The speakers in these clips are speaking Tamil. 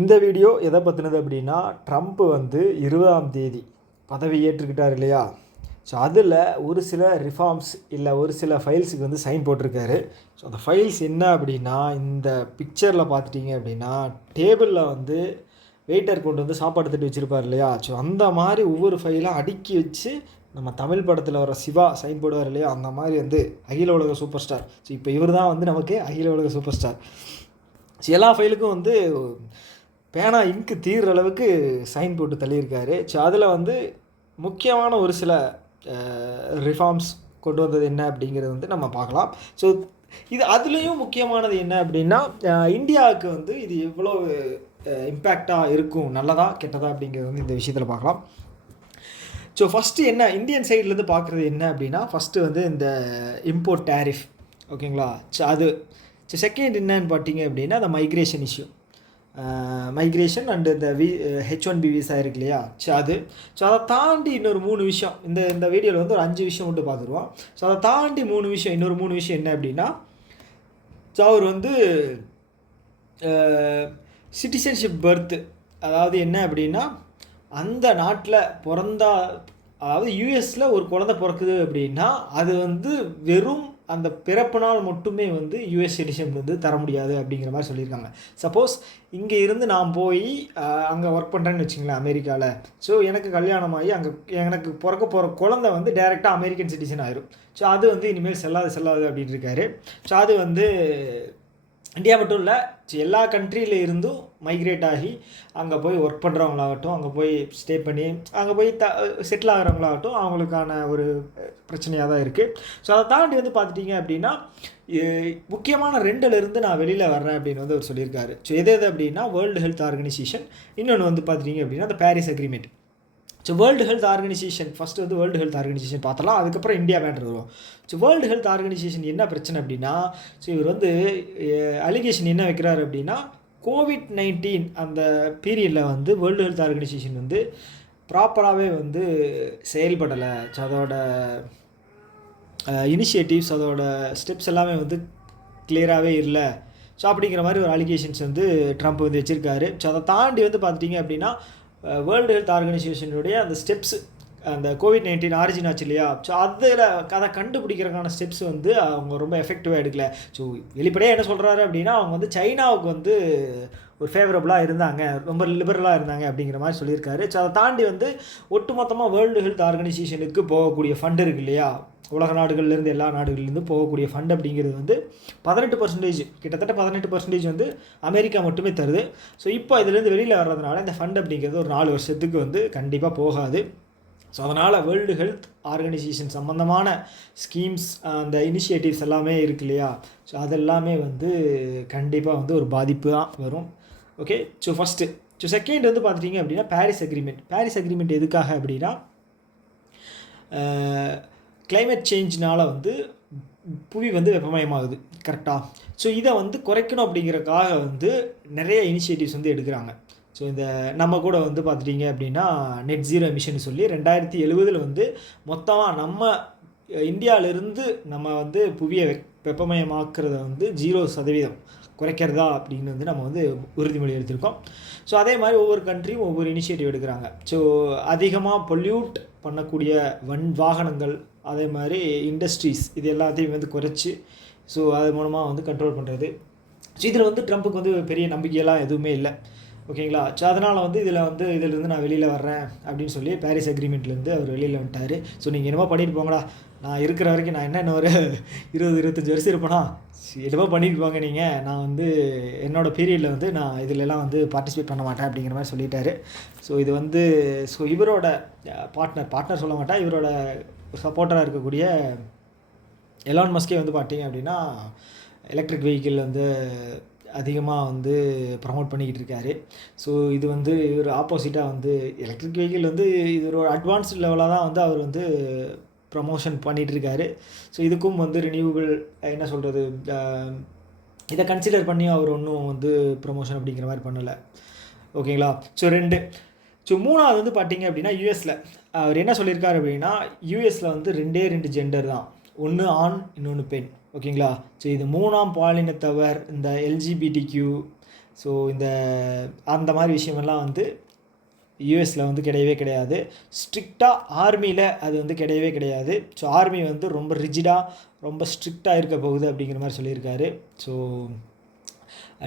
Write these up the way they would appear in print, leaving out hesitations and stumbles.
இந்த வீடியோ எதை பற்றினது அப்படின்னா, ட்ரம்ப் வந்து 20ஆம் தேதி பதவி ஏற்றுக்கிட்டார் இல்லையா? ஸோ அதில் ஒரு சில ரிஃபார்ம்ஸ் இல்லை ஒரு சில ஃபைல்ஸுக்கு வந்து சைன் போட்டிருக்காரு. ஸோ அந்த ஃபைல்ஸ் என்ன அப்படின்னா, இந்த பிக்சரில் பார்த்துட்டிங்க அப்படின்னா டேபிளில் வந்து வெயிட்டர் கொண்டு வந்து சாப்பாடு தட்டி வச்சுருப்பார் இல்லையா? ஸோ அந்த மாதிரி ஒவ்வொரு ஃபைலாக அடுக்கி வச்சு நம்ம தமிழ் படத்தில் வர சிவா சைன் போடுவார் இல்லையா? அந்த மாதிரி வந்து அகில உலக சூப்பர் ஸ்டார். ஸோ இப்போ இவர் தான் வந்து நமக்கு அகில உலக சூப்பர் ஸ்டார். ஸோ எல்லா ஃபைலுக்கும் வந்து பேனா இங்கு தீர்ற அளவுக்கு சைன் போட்டு தள்ளியிருக்காரு. ஸோ அதில் வந்து முக்கியமான ஒரு சில ரிஃபார்ம்ஸ் கொண்டு வந்தது என்ன அப்படிங்கிறது வந்து நம்ம பார்க்கலாம். ஸோ இது அதுலேயும் முக்கியமானது என்ன அப்படின்னா, இந்தியாவுக்கு வந்து இது எவ்வளோ இம்பேக்டாக இருக்கும், நல்லதா கெட்டதா அப்படிங்கிறது வந்து இந்த விஷயத்தில் பார்க்கலாம். ஸோ ஃபஸ்ட்டு என்ன இந்தியன் சைட்லேருந்து பார்க்குறது என்ன அப்படின்னா, ஃபஸ்ட்டு வந்து இந்த இம்போர்ட் டேரிஃப், ஓகேங்களா? ஸோ அது செகண்ட் என்னன்னு பார்த்தீங்க அப்படின்னா, அந்த மைக்ரேஷன் இஷ்யூ, மைக்ரேஷன் அண்டு இந்த H1B விசா இருக்கு இல்லையா? ஸோ அது ஸோ அதை தாண்டி இன்னொரு 3 விஷயம் இந்த வீடியோவில் வந்து ஒரு 5 விஷயம் மட்டும் பார்த்துருவோம். ஸோ அதை தாண்டி இன்னொரு 3 விஷயம் என்ன அப்படின்னா, ஸோ அவர் வந்து சிட்டிசன்ஷிப் பர்த்து, அதாவது என்ன அப்படின்னா, அந்த நாட்டில் பிறந்தா, அதாவது யூஎஸில் ஒரு குழந்தை பிறக்குது அப்படின்னா அது வந்து வெறும் அந்த பிறப்பினால் மட்டுமே வந்து யூஎஸ் சிட்டிசன் வந்து தர முடியாது அப்படிங்கிற மாதிரி சொல்லியிருக்காங்க. சப்போஸ் இங்கே இருந்து நான் போய் அங்கே ஒர்க் பண்ணுறேன்னு வச்சுங்களேன் அமெரிக்காவில். ஸோ எனக்கு கல்யாணம் ஆகி அங்கே எனக்கு பிறக்க போகிற குழந்தை வந்து டைரெக்டாக அமெரிக்கன் சிட்டிசன் ஆயிரும். ஸோ அது வந்து இனிமேல் செல்லாது அப்படின்னு இருக்காரு. ஸோ அது வந்து இந்தியா மட்டும் இல்லை, எல்லா கண்ட்ரியில் இருந்தும் மைக்ரேட் ஆகி அங்கே போய் ஒர்க் பண்ணுறவங்களாகட்டும், அங்கே போய் ஸ்டே பண்ணி அங்கே போய் செட்டில் ஆகிறவங்களாகட்டும், அவங்களுக்கான ஒரு பிரச்சனையாக தான் இருக்குது. ஸோ அதை தாண்டி வந்து பார்த்துட்டிங்க அப்படின்னா, முக்கியமான 2லேருந்து நான் வெளியில் வர்றேன் அப்படின்னு வந்து அவர் சொல்லியிருக்காரு. ஸோ எது அப்படின்னா, வேர்ல்டு ஹெல்த் ஆர்கனைசேஷன், இன்னொன்று வந்து பார்த்துட்டிங்க அப்படின்னா அந்த Paris agreement. So world health organisation, first வந்து வேர்ல்டு ஹெல்த் ஆர்கனைசேஷன் பார்த்தலாம், அதுக்கப்புறம் இந்தியா மேட்ரு வரும். ஸோ வேர்ல்டு ஹெல்த் ஆர்கனைசேஷன் என்ன பிரச்சனை அப்படின்னா, ஸோ இவர் வந்து அலிகேஷன் என்ன வைக்கிறார் அப்படின்னா, COVID-19 அந்த பீரியடில் வந்து வேர்ல்டு ஹெல்த் ஆர்கனைசேஷன் வந்து ப்ராப்பராகவே வந்து செயல்படலை. ஸோ அதோட இனிஷியேட்டிவ்ஸ், அதோட ஸ்டெப்ஸ் எல்லாமே வந்து கிளியராகவே இல்லை. ஸோ அப்படிங்கிற மாதிரி ஒரு அலிகேஷன்ஸ் வந்து ட்ரம்ப் வந்து வச்சுருக்காரு. ஸோ அதை தாண்டி வந்து பார்த்துட்டிங்க அப்படின்னா, வேர்ல்டு ஹெல்த் ஆர்கனைசேஷனுடைய அந்த ஸ்டெப்ஸ், அந்த COVID-19 ஆரிஜின் ஆச்சு இல்லையா? ஸோ அதில் அதை கண்டுபிடிக்கிறதுக்கான ஸ்டெப்ஸ் வந்து அவங்க ரொம்ப எஃபெக்டிவாக எடுக்கல. ஸோ வெளிப்படையாக என்ன சொல்கிறாரு அப்படின்னா, அவங்க வந்து சைனாவுக்கு வந்து ஒரு ஃபேவரபுளாக இருந்தாங்க, ரொம்ப லிபரலாக இருந்தாங்க அப்படிங்கிற மாதிரி சொல்லியிருக்காரு. ஸோ அதை தாண்டி வந்து ஒட்டுமொத்தமாக வேர்ல்டு ஹெல்த் ஆர்கனைசேஷனுக்கு போகக்கூடிய ஃபண்டு இருக்குது இல்லையா? உலக நாடுகள்லேருந்து எல்லா நாடுகள்லேருந்து போகக்கூடிய ஃபண்ட் அப்படிங்கிறது வந்து 18%, கிட்டத்தட்ட 18% வந்து அமெரிக்கா மட்டுமே தருது. ஸோ இப்போ இதுலேருந்து வெளியில் வர்றதுனால இந்த ஃபண்ட் அப்படிங்கிறது ஒரு 4 வருஷத்துக்கு வந்து கண்டிப்பாக போகாது. ஸோ அதனால் வேர்ல்டு ஹெல்த் ஆர்கனைசேஷன் சம்மந்தமான ஸ்கீம்ஸ், அந்த இனிஷியேட்டிவ்ஸ் எல்லாமே இருக்கு இல்லையா? ஸோ அதெல்லாமே வந்து கண்டிப்பாக வந்து ஒரு பாதிப்பு தான் வரும். Okay, so first. So second வந்து பார்த்துட்டிங்க அப்படின்னா பாரிஸ் அக்ரிமெண்ட் எதுக்காக அப்படின்னா, கிளைமேட் சேஞ்ச்னால் வந்து புவி வந்து வெப்பமயமாகுது, கரெக்டாக? ஸோ இதை வந்து குறைக்கணும் அப்படிங்கிறக்காக வந்து நிறைய இனிஷியேட்டிவ்ஸ் வந்து எடுக்கிறாங்க. ஸோ இந்த நம்ம கூட வந்து பார்த்துட்டிங்க அப்படின்னா நெட் ஜீரோ எமிஷன் சொல்லி 2070 வந்து மொத்தமாக நம்ம இந்தியாவிலேருந்து நம்ம வந்து புவியை வெப்பமயமாக்குறத வந்து 0% குறைக்கிறதா அப்படின்னு வந்து நம்ம வந்து உறுதிமொழி எடுத்திருக்கோம். ஸோ அதே மாதிரி ஒவ்வொரு கண்ட்ரியும் ஒவ்வொரு இனிஷியேட்டிவ் எடுக்கிறாங்க. ஸோ அதிகமாக பொல்யூட் பண்ணக்கூடிய வாகனங்கள், அதே மாதிரி இண்டஸ்ட்ரீஸ், இது எல்லாத்தையும் வந்து குறைச்சி ஸோ அது மூலமாக வந்து கண்ட்ரோல் பண்ணுறது. ஸோ இதில் வந்து ட்ரம்ப்புக்கு வந்து பெரிய நம்பிக்கையெல்லாம் எதுவுமே இல்லை, ஓகேங்களா? ஸோ அதனால் வந்து இதிலேருந்து நான் வெளியில் வர்றேன் அப்படின்னு சொல்லி பாரிஸ் அக்ரிமெண்ட்லேருந்து அவர் வெளியில் வந்துட்டார். ஸோ நீங்கள் என்னமோ பண்ணிட்டு போங்கடா, நான் இருக்கிற வரைக்கும் நான் என்ன ஒரு 20-25 வருஷம் இருப்பேனா, என்னமோ பண்ணிட்டு போங்க நீங்கள், நான் வந்து என்னோடய பீரியடில் வந்து நான் இதிலெல்லாம் வந்து பார்ட்டிசிபேட் பண்ண மாட்டேன் அப்படிங்கிற மாதிரி சொல்லிட்டாரு. ஸோ இது வந்து இவரோட பார்ட்னர் சொல்ல மாட்டேன், இவரோட சப்போர்ட்டராக இருக்கக்கூடிய எலான் மஸ்கே வந்து பார்த்தீங்க அப்படின்னா எலக்ட்ரிக் வெஹிக்கிள் வந்து அதிகமாக வந்து ப்ரமோட் பண்ணிக்கிட்டு இருக்காரு. ஸோ இது வந்து இவர் ஆப்போசிட்டாக வந்து எலக்ட்ரிக் வெஹிக்கிள் வந்து இது ஒரு அட்வான்ஸ்டு லெவலாக தான் வந்து அவர் வந்து ப்ரமோஷன் பண்ணிகிட்ருக்காரு. ஸோ இதுக்கும் வந்து ரினியூவபிள் என்ன சொல்கிறது, இதை கன்சிடர் பண்ணி அவர் ஒன்றும் வந்து ப்ரமோஷன் அப்படிங்கிற மாதிரி பண்ணலை, ஓகேங்களா? ஸோ 2. ஸோ 3வது வந்து பார்த்தீங்க அப்படின்னா யூஎஸில் அவர் என்ன சொல்லியிருக்காரு அப்படின்னா, யூஎஸில் வந்து 2 ஜெண்டர் தான், ஒன்று ஆண் இன்னொன்று பெண், ஓகேங்களா? ஸோ இது 3ஆம் பாலினத்தவர், இந்த LGBTQ ஸோ அந்த மாதிரி விஷயமெல்லாம் வந்து யூஎஸில் வந்து கிடையவே கிடையாது. ஸ்ட்ரிக்டாக ஆர்மியில் அது வந்து கிடையவே கிடையாது. ஸோ ஆர்மி வந்து ரொம்ப ரிஜிடாக ரொம்ப ஸ்ட்ரிக்டாக இருக்க போகுது அப்படிங்கிற மாதிரி சொல்லியிருக்காரு. ஸோ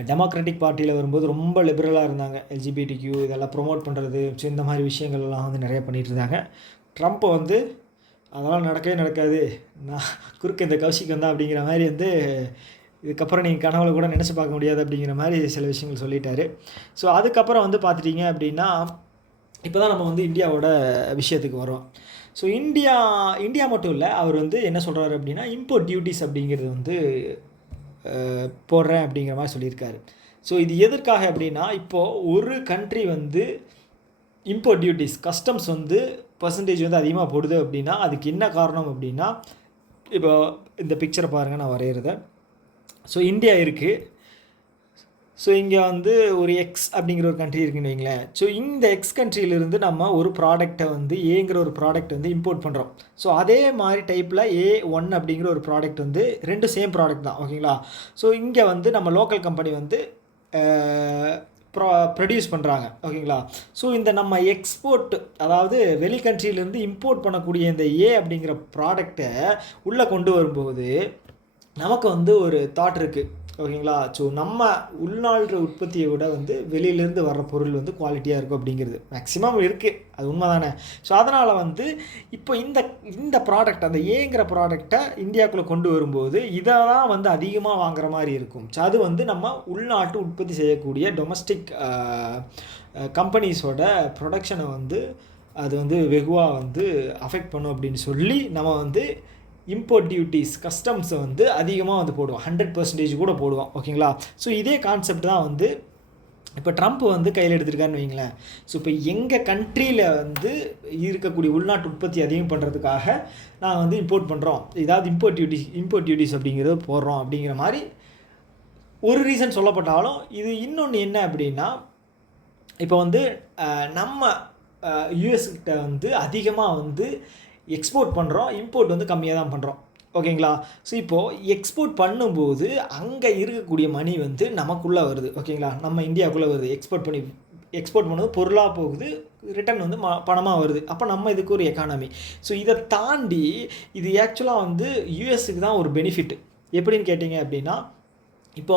டெமோக்ராட்டிக் பார்ட்டியில் வரும்போது ரொம்ப லிபரலாக இருந்தாங்க. எல்ஜிபிடிக்யூ இதெல்லாம் ப்ரொமோட் பண்ணுறது, ஸோ இந்த மாதிரி விஷயங்கள்லாம் வந்து நிறைய பண்ணிகிட்டு இருந்தாங்க. ட்ரம்ப் வந்து அதெல்லாம் நடக்கவே நடக்காது, நான் குறுக்க இந்த கௌஷிக் வந்தா அப்படிங்கிற மாதிரி வந்து இதுக்கப்புறம் நீங்கள் கனவுல கூட நினச்சி பார்க்க முடியாது அப்படிங்கிற மாதிரி சில விஷயங்கள் சொல்லிட்டாரு. ஸோ அதுக்கப்புறம் வந்து பார்த்துட்டிங்க அப்படின்னா இப்போ தான் நம்ம வந்து இந்தியாவோட விஷயத்துக்கு வரோம். ஸோ இந்தியா மட்டும் இல்லை, அவர் வந்து என்ன சொல்கிறாரு அப்படின்னா இம்போர்ட் டியூட்டிஸ் அப்படிங்கிறது வந்து போடுறேன் அப்படிங்கிற மாதிரி சொல்லியிருக்காரு. ஸோ இது எதற்காக அப்படின்னா, இப்போது ஒரு கண்ட்ரி வந்து இம்போர்ட் டியூட்டிஸ் கஸ்டம்ஸ் வந்து பர்சன்டேஜ் வந்து அதிகமாக போடுது அப்படின்னா அதுக்கு என்ன காரணம் அப்படின்னா, இப்போ இந்த பிக்சரை பாருங்கள், நான் வரைகிறத. ஸோ இந்தியா இருக்குது. ஸோ இங்கே வந்து ஒரு எக்ஸ் அப்படிங்கிற ஒரு கண்ட்ரி இருக்குன்னு வைங்களேன். ஸோ இந்த எக்ஸ் கண்ட்ரியிலிருந்து நம்ம ஒரு ப்ராடக்டை வந்து ஏங்கிற ஒரு ப்ராடக்ட் வந்து இம்போர்ட் பண்ணுறோம். ஸோ அதே மாதிரி டைப்பில் A1 அப்படிங்கிற ஒரு ப்ராடக்ட் வந்து ரெண்டு சேம் ப்ராடக்ட் தான், ஓகேங்களா. ஸோ இங்கே வந்து நம்ம லோக்கல் கம்பெனி வந்து ப்ரொடியூஸ் பண்ணுறாங்க, ஓகேங்களா. ஸோ இந்த நம்ம எக்ஸ்போர்ட், அதாவது வெளி கண்ட்ரியிலேருந்து இம்போர்ட் பண்ணக்கூடிய இந்த A அப்படிங்கிற ப்ராடக்டை உள்ளே கொண்டு வரும்போது நமக்கு வந்து ஒரு தாட் இருக்குது, ஓகேங்களா. ஸோ நம்ம உள்நாட்டு உற்பத்தியை விட வந்து வெளியிலேருந்து வர்ற பொருள் வந்து குவாலிட்டியாக இருக்கும் அப்படிங்கிறது மேக்ஸிமம் இருக்குது, அது உண்மை தானே. ஸோ அதனால் வந்து இப்போ இந்த ப்ராடக்ட், அந்த ஏங்கிற ப்ராடக்டை இந்தியாவுக்குள்ளே கொண்டு வரும்போது இதை தான் வந்து அதிகமாக வாங்குற மாதிரி இருக்கும். ஸோ அது வந்து நம்ம உள்நாட்டு உற்பத்தி செய்யக்கூடிய டொமஸ்டிக் கம்பெனிஸோட ப்ரொடக்ஷனை வந்து அது வந்து வெகுவாக வந்து அஃபெக்ட் பண்ணும் அப்படின்னு சொல்லி நம்ம வந்து இம்போர்ட் டியூட்டிஸ் கஸ்டம்ஸை வந்து அதிகமாக வந்து போடுவோம், 100% கூட போடுவோம், ஓகேங்களா. ஸோ இதே கான்செப்ட் தான் வந்து இப்போ ட்ரம்ப் வந்து கையில் எடுத்துருக்காருன்னு வைங்களேன். ஸோ இப்போ எங்கள் கண்ட்ரியில் வந்து இருக்கக்கூடிய உள்நாட்டு உற்பத்தி அதிகம் பண்ணுறதுக்காக நாங்கள் வந்து இம்போர்ட் பண்ணுறோம், ஏதாவது இம்போர்ட் டியூட்டிஸ் அப்படிங்கிறது போடுறோம் அப்படிங்கிற மாதிரி ஒரு ரீசன் சொல்லப்பட்டாலும், இது இன்னொன்று என்ன அப்படின்னா, இப்போ வந்து நம்ம யூஎஸ்கிட்ட வந்து அதிகமாக வந்து எக்ஸ்போர்ட் பண்ணுறோம், இம்போர்ட் வந்து கம்மியாக தான் பண்ணுறோம், ஓகேங்களா. ஸோ இப்போது எக்ஸ்போர்ட் பண்ணும்போது அங்கே இருக்கக்கூடிய மணி வந்து நமக்குள்ளே வருது, ஓகேங்களா. நம்ம இந்தியாவுக்குள்ளே வருது, எக்ஸ்போர்ட் பண்ணது பொருளாக போகுது, ரிட்டர்ன் வந்து பணமாக வருது. அப்போ நம்ம இதுக்கு ஒரு எக்கானமி. ஸோ இதை தாண்டி இது ஆக்சுவலாக வந்து யூஎஸ்க்கு தான் ஒரு பெனிஃபிட். எப்படின்னு கேட்டிங்க அப்படின்னா, இப்போ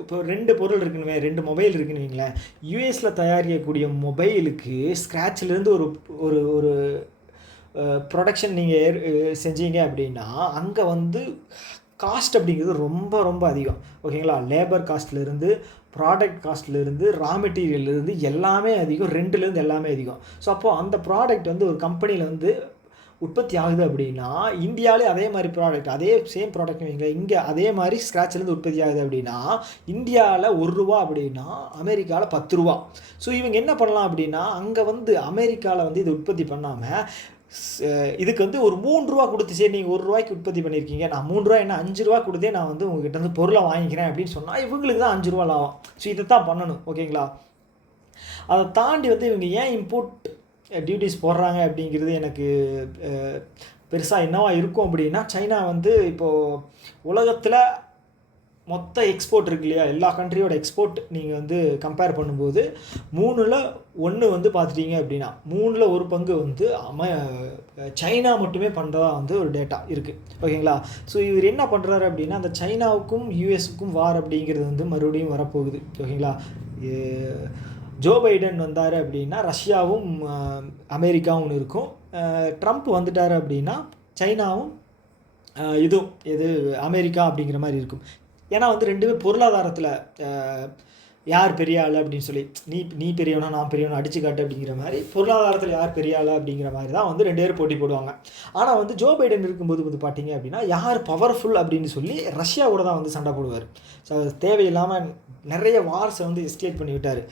இப்போ 2 பொருள் இருக்குன்னு, 2 மொபைல் இருக்குன்னு வைங்களேன். யூஎஸில் தயாரிக்கக்கூடிய மொபைலுக்கு ஸ்க்ராட்ச்லேருந்து ஒரு ஒரு ப்ரொடக்ஷன் நீங்கள் செஞ்சீங்க அப்படின்னா அங்கே வந்து காஸ்ட் அப்படிங்கிறது ரொம்ப ரொம்ப அதிகம், ஓகேங்களா. லேபர் காஸ்ட்லேருந்து, ப்ராடக்ட் காஸ்ட்லேருந்து, ரா மெட்டீரியல்லேருந்து எல்லாமே அதிகம், ரெண்டுலேருந்து எல்லாமே அதிகம். ஸோ அப்போது அந்த ப்ராடக்ட் வந்து ஒரு கம்பெனியில் வந்து உற்பத்தி ஆகுது அப்படின்னா இந்தியாவிலே அதே மாதிரி ப்ராடக்ட், அதே சேம் ப்ராடக்ட் வைங்க, இங்கே அதே மாதிரி ஸ்க்ராட்ச்லேருந்து உற்பத்தி ஆகுது அப்படின்னா இந்தியாவில் ₹1 அப்படின்னா அமெரிக்காவில் ₹10. ஸோ இவங்க என்ன பண்ணலாம் அப்படின்னா, அங்கே வந்து அமெரிக்காவில் வந்து இது உற்பத்தி பண்ணாமல் இதுக்கு வந்து ஒரு ₹3 கொடுத்து, சரி நீங்கள் ₹1 உற்பத்தி பண்ணியிருக்கீங்க, நான் ₹3 என்ன ₹5 கொடுத்தே நான் வந்து உங்ககிட்ட வந்து பொருளை வாங்கிக்கிறேன் அப்படின்னு சொன்னால் இவங்களுக்கு தான் ₹5 லாபம். ஸோ இதை தான் பண்ணணும், ஓகேங்களா. அதை தாண்டி வந்து இவங்க ஏன் இம்போர்ட் டியூட்டிஸ் போடுறாங்க அப்படிங்கிறது எனக்கு பெருசாக என்னவா இருக்கும் அப்படின்னா, சைனா வந்து இப்போது உலகத்தில் மொத்த எக்ஸ்போர்ட் இருக்கு இல்லையா, எல்லா கண்ட்ரியோட எக்ஸ்போர்ட் நீங்கள் வந்து கம்பேர் பண்ணும்போது 3ல் 1 வந்து பார்த்துட்டிங்க அப்படின்னா 3ல் 1 பங்கு வந்து சைனா மட்டுமே பண்ணுறதா வந்து ஒரு டேட்டா இருக்குது, ஓகேங்களா. ஸோ இவர் என்ன பண்ணுறாரு அப்படின்னா, அந்த சைனாவுக்கும் யூஎஸுக்கும் வார் அப்படிங்கிறது வந்து மறுபடியும் வரப்போகுது, ஓகேங்களா. ஜோ பைடன் வந்தார் அப்படின்னா ரஷ்யாவும் அமெரிக்காவும் ஒன்று இருக்கும். ட்ரம்ப் வந்துட்டார் அப்படின்னா சைனாவும் அமெரிக்கா அப்படிங்கிற மாதிரி இருக்கும். ஏன்னா வந்து 2 பேர் பொருளாதாரத்தில் யார் பெரிய ஆள் அப்படின்னு சொல்லி, நீ பெரியவனா நான் பெரியவனா அடிச்சு காட்டு அப்படிங்கிற மாதிரி பொருளாதாரத்தில் யார் பெரிய ஆள் அப்படிங்கிற மாதிரி தான் வந்து 2 பேர் போட்டி போடுவாங்க. ஆனால் வந்து ஜோ பைடன் இருக்கும்போது வந்து பார்த்தீங்க அப்படின்னா யார் பவர்ஃபுல் அப்படின்னு சொல்லி ரஷ்யாவோட தான் வந்து சண்டை போடுவார். ஸோ தேவையில்லாமல் நிறைய வார்ஸை வந்து எஸ்கேட் பண்ணி விட்டார்.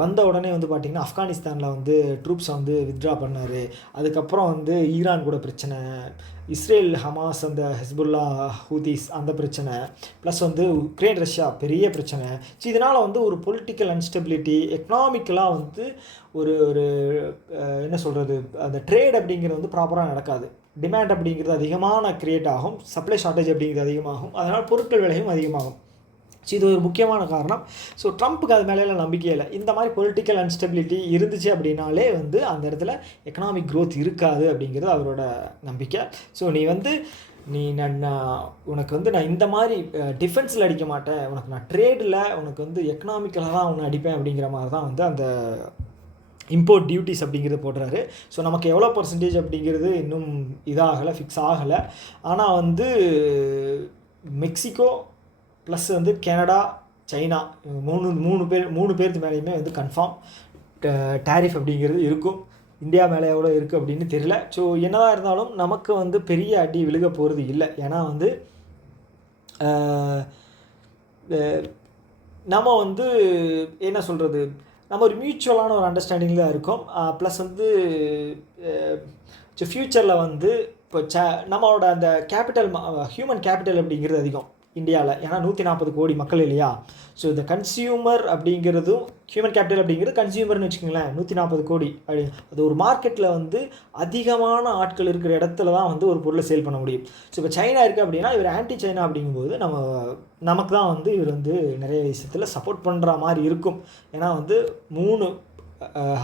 வந்த உடனே வந்து பார்த்திங்கன்னா ஆப்கானிஸ்தானில் வந்து ட்ரூப்ஸை வந்து வித்ட்ரா பண்ணார். அதுக்கப்புறம் வந்து ஈரான் கூட பிரச்சனை, இஸ்ரேல் ஹமாஸ், அந்த ஹெஸ்புல்லா ஹூதிஸ் அந்த பிரச்சனை, ப்ளஸ் வந்து உக்ரைன் ரஷ்யா பெரிய பிரச்சனை. ஸோ இதனால் வந்து ஒரு பொலிட்டிக்கல் அன்ஸ்டெபிலிட்டி, எக்கனாமிக்கலாக வந்து ஒரு என்ன சொல்கிறது, அந்த ட்ரேட் அப்படிங்கிறது வந்து ப்ராப்பராக நடக்காது. டிமாண்ட் அப்படிங்கிறது அதிகமான க்ரியேட் ஆகும், சப்ளை ஷார்ட்டேஜ் அப்படிங்கிறது அதிகமாகும், அதனால் பொருட்கள் விலையும் அதிகமாகும். ஸோ இது ஒரு முக்கியமான காரணம். ஸோ ட்ரம்ப்புக்கு அது மேலே நம்பிக்கை இல்லை. இந்த மாதிரி பொலிட்டிக்கல் அன்ஸ்டெபிலிட்டி இருந்துச்சு அப்படின்னாலே வந்து அந்த இடத்துல எக்கனாமிக் க்ரோத் இருக்காது அப்படிங்கிறது அவரோட நம்பிக்கை. ஸோ நான் உனக்கு வந்து நான் இந்த மாதிரி டிஃபென்ஸில் அடிக்க மாட்டேன், உனக்கு நான் ட்ரேடில் உனக்கு வந்து எக்கனாமிக்கலாக தான் உன்னை அடிப்பேன் அப்படிங்கிற மாதிரி தான் வந்து அந்த இம்போர்ட் டியூட்டிஸ் அப்படிங்கிறது போடுறாரு. ஸோ நமக்கு எவ்வளோ பர்சன்டேஜ் அப்படிங்கிறது இன்னும் இதாகலை, ஃபிக்ஸ் ஆகலை. ஆனால் வந்து மெக்சிகோ ப்ளஸ் வந்து கனடா, சைனா மூணு பேருக்கு மேலேயுமே வந்து கன்ஃபார்ம் டேரிஃப் அப்படிங்கிறது இருக்கும். இந்தியா மேலே எவ்வளோ இருக்குது அப்படின்னு தெரியல. ஸோ என்னதான் இருந்தாலும் நமக்கு வந்து பெரிய அடி விழுக போகிறது இல்லை. ஏன்னா வந்து நம்ம வந்து என்ன சொல்கிறது, நம்ம ஒரு மியூச்சுவலான ஒரு அண்டர்ஸ்டாண்டிங்கில் தான் இருக்கோம். ப்ளஸ் வந்து ஃப்யூச்சரில் வந்து இப்போ நம்மளோட அந்த ஹியூமன் கேபிட்டல் அப்படிங்கிறது அதிகம் இந்தியாவில். ஏன்னா 140 கோடி மக்கள் இல்லையா. ஸோ இந்த கன்சியூமர் அப்படிங்கிறதும் ஹியூமன் கேபிட்டல் அப்படிங்கிறது கன்சியூமர்னு வச்சுக்கோங்களேன். 140 கோடி அப்படி அது ஒரு மார்க்கெட்டில் வந்து அதிகமான ஆட்கள் இருக்கிற இடத்துல தான் வந்து ஒரு பொருளை சேல் பண்ண முடியும். ஸோ இப்போ சைனா இருக்குது அப்படின்னா இவர் ஆன்டி சைனா அப்படிங்கும்போது நமக்கு தான் வந்து இவர் வந்து நிறைய விஷயத்தில் சப்போர்ட் பண்ணுற மாதிரி இருக்கும். ஏன்னா வந்து 3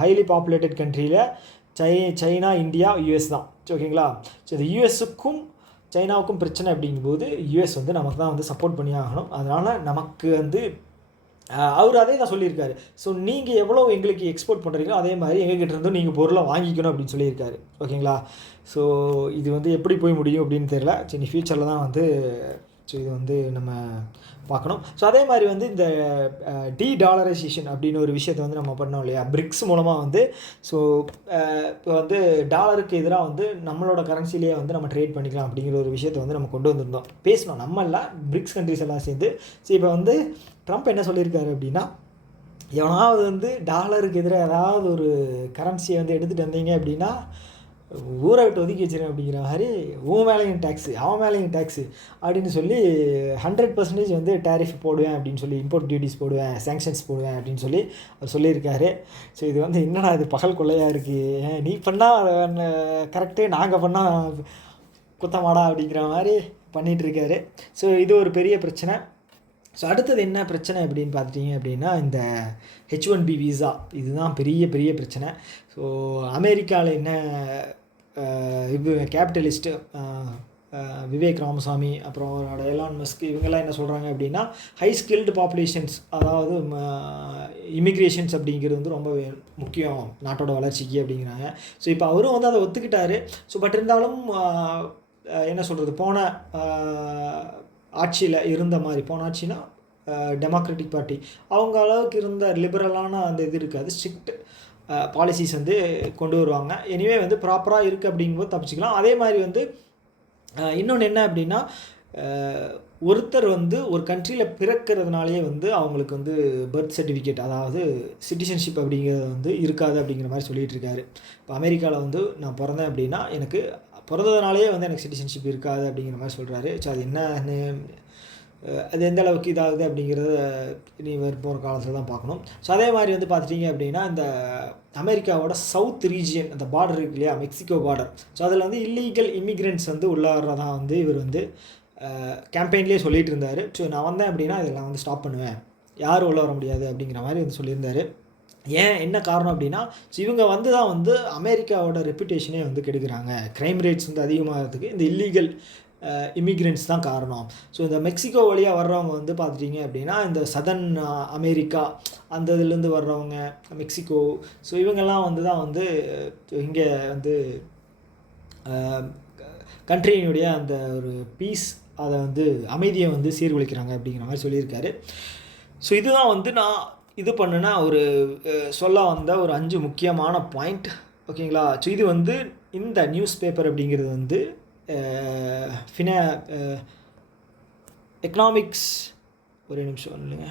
ஹைலி பாப்புலேட்டட் கண்ட்ரியில் சைனா, இந்தியா, யூஎஸ் தான். ஓகேங்களா. ஸோ இந்த யூஎஸ்ஸுக்கும் சைனாவுக்கும் பிரச்சனை அப்படிங்கும்போது யூஎஸ் வந்து நமக்கு தான் வந்து சப்போர்ட் பண்ணி ஆகணும். அதனால் நமக்கு வந்து அவர் அதே தான் சொல்லியிருக்காரு. ஸோ நீங்கள் எவ்வளோ எங்களுக்கு எக்ஸ்போர்ட் பண்ணுறீங்களோ அதே மாதிரி எங்ககிட்ட இருந்தும் நீங்கள் பொருளை வாங்கிக்கணும் அப்படின்னு சொல்லியிருக்காரு. ஓகேங்களா. ஸோ இது வந்து எப்படி போய் முடியும் அப்படின்னு தெரியல. சரி, ஃப்யூச்சரில் தான் வந்து ஸோ இது வந்து நம்ம பார்க்கணும். ஸோ அதே மாதிரி வந்து இந்த டாலரைசேஷன் அப்படின்னு ஒரு விஷயத்தை வந்து நம்ம பண்ணோம் இல்லையா, பிரிக்ஸ் மூலமாக வந்து. ஸோ இப்போ வந்து டாலருக்கு எதிராக வந்து நம்மளோட கரன்சிலேயே வந்து நம்ம ட்ரேட் பண்ணிக்கலாம் அப்படிங்கிற ஒரு விஷயத்தை வந்து நம்ம கொண்டு வந்திருந்தோம், பேசணும். நம்ம எல்லாம் பிரிக்ஸ் கண்ட்ரிஸ் எல்லாம் சேர்ந்து. ஸோ இப்போ வந்து ட்ரம்ப் என்ன சொல்லியிருக்காரு அப்படின்னா, எவனாவது வந்து டாலருக்கு எதிராக ஏதாவது ஒரு கரன்சியை வந்து எடுத்துகிட்டு வந்தீங்க அப்படின்னா ஊரை விட்டு ஒதுக்கி வச்சிருக்கேன் அப்படிங்கிற மாதிரி, உன் மேலேயும் டேக்ஸு, அவன் மேலேயும் டேக்ஸு அப்படின்னு சொல்லி 100% வந்து டேரிஃப் போடுவேன் அப்படின்னு சொல்லி, இம்போர்ட் டியூட்டிஸ் போடுவேன், சேங்ஷன்ஸ் போடுவேன் அப்படின்னு சொல்லி அவர் சொல்லியிருக்காரு. ஸோ இது வந்து என்னடா இது பகல் கொள்ளையாக இருக்குது, நீ பண்ணால் கரெக்டு, நாங்கள் பண்ணால் குத்தமாடா அப்படிங்கிற மாதிரி பண்ணிகிட்ருக்காரு. ஸோ இது ஒரு பெரிய பிரச்சனை. ஸோ அடுத்தது என்ன பிரச்சனை அப்படின்னு பார்த்துட்டிங்க அப்படின்னா, இந்த H1B விசா, இதுதான் பெரிய பிரச்சனை. ஸோ அமெரிக்காவில் என்ன கேபிட்டலிஸ்ட்டு விவேக் ராமசாமி, அப்புறம் அவரோட எலான் மஸ்க், இவங்கெல்லாம் என்ன சொல்கிறாங்க அப்படின்னா, ஹை ஸ்கில்டு பாப்புலேஷன்ஸ், அதாவது இமிக்ரேஷன்ஸ் அப்படிங்கிறது வந்து ரொம்ப முக்கியம் நாட்டோட வளர்ச்சிக்கு அப்படிங்கிறாங்க. ஸோ இப்போ அவரும் வந்து அதை ஒத்துக்கிட்டாரு. ஸோ பட் இருந்தாலும் என்ன சொல்கிறது, போன ஆட்சியில் இருந்த மாதிரி, போன ஆட்சினா டெமோக்ராட்டிக் பார்ட்டி, அவங்க அளவுக்கு இருந்த லிபரலான அந்த இது இருக்காது. ஸ்ட்ரிக்ட் பாலிசிஸ் வந்து கொண்டு வருவாங்க. எனிவே வந்து ப்ராப்பராக இருக்குது அப்படிங்கும்போது தப்பிச்சிக்கலாம். அதே மாதிரி வந்து இன்னொன்று என்ன அப்படின்னா, ஒருத்தர் வந்து ஒரு கண்ட்ரியில் பிறக்கிறதுனாலே வந்து அவங்களுக்கு வந்து பர்த் சர்டிஃபிகேட், அதாவது சிட்டிசன்ஷிப் அப்படிங்கிறது வந்து இருக்காது அப்படிங்கிற மாதிரி சொல்லிகிட்டு இருக்காரு. இப்போ அமெரிக்காவில் வந்து நான் பிறந்தேன் அப்படின்னா எனக்கு பிறந்ததுனாலே வந்து எனக்கு சிட்டிசன்ஷிப் இருக்காது அப்படிங்கிற மாதிரி சொல்கிறாரு. ஸோ அது என்னன்னு, அது எந்த அளவுக்கு இதாகுது அப்படிங்கிறத நீ போகிற காலத்தில் தான் பார்க்கணும். ஸோ அதே மாதிரி வந்து பார்த்துட்டிங்க அப்படின்னா, இந்த அமெரிக்காவோட சவுத் ரீஜியன், அந்த பார்டர் இருக்கு இல்லையா, மெக்சிகோ பார்டர். ஸோ அதில் வந்து இல்லீகல் இமிக்ரெண்ட்ஸ் வந்து உள்ளாடுறதான் வந்து இவர் வந்து கேம்பெயின்லேயே சொல்லிகிட்டு இருந்தார். ஸோ நான் வந்தேன் அப்படின்னா இதெல்லாம் வந்து ஸ்டாப் பண்ணுவேன், யாரும் உள்ள வர முடியாது அப்படிங்கிற மாதிரி வந்து சொல்லியிருந்தார். என்ன காரணம் அப்படின்னா, ஸோ இவங்க வந்து தான் வந்து அமெரிக்காவோட ரெப்புடேஷனே வந்து கெடுக்கிறாங்க. க்ரைம் ரேட்ஸ் வந்து அதிகமாகிறதுக்கு இந்த இல்லீகல் இமிக்ரெண்ட்ஸ் தான் காரணம். ஸோ இந்த மெக்சிகோ வழியாக வர்றவங்க வந்து பார்த்துட்டிங்க அப்படின்னா, இந்த சதர்ன் அமெரிக்கா அந்த இதுலேருந்து வர்றவங்க, மெக்சிகோ, ஸோ இவங்கெல்லாம் வந்து தான் வந்து இங்கே வந்து கண்ட்ரியினுடைய அந்த ஒரு பீஸ், அதை வந்து அமைதியை வந்து சீர்குலைக்கிறாங்க அப்படிங்கிற மாதிரி சொல்லியிருக்காரு. ஸோ இதுதான் வந்து நான் இது பண்ணுனா ஒரு சொல்ல வந்த ஒரு 5 முக்கியமான பாயிண்ட். ஓகேங்களா. ஸோ இது வந்து இந்த நியூஸ் பேப்பர் அப்படிங்கிறது வந்து எக்கனாமிக்ஸ், ஒரே நிமிஷம் இல்லைங்க,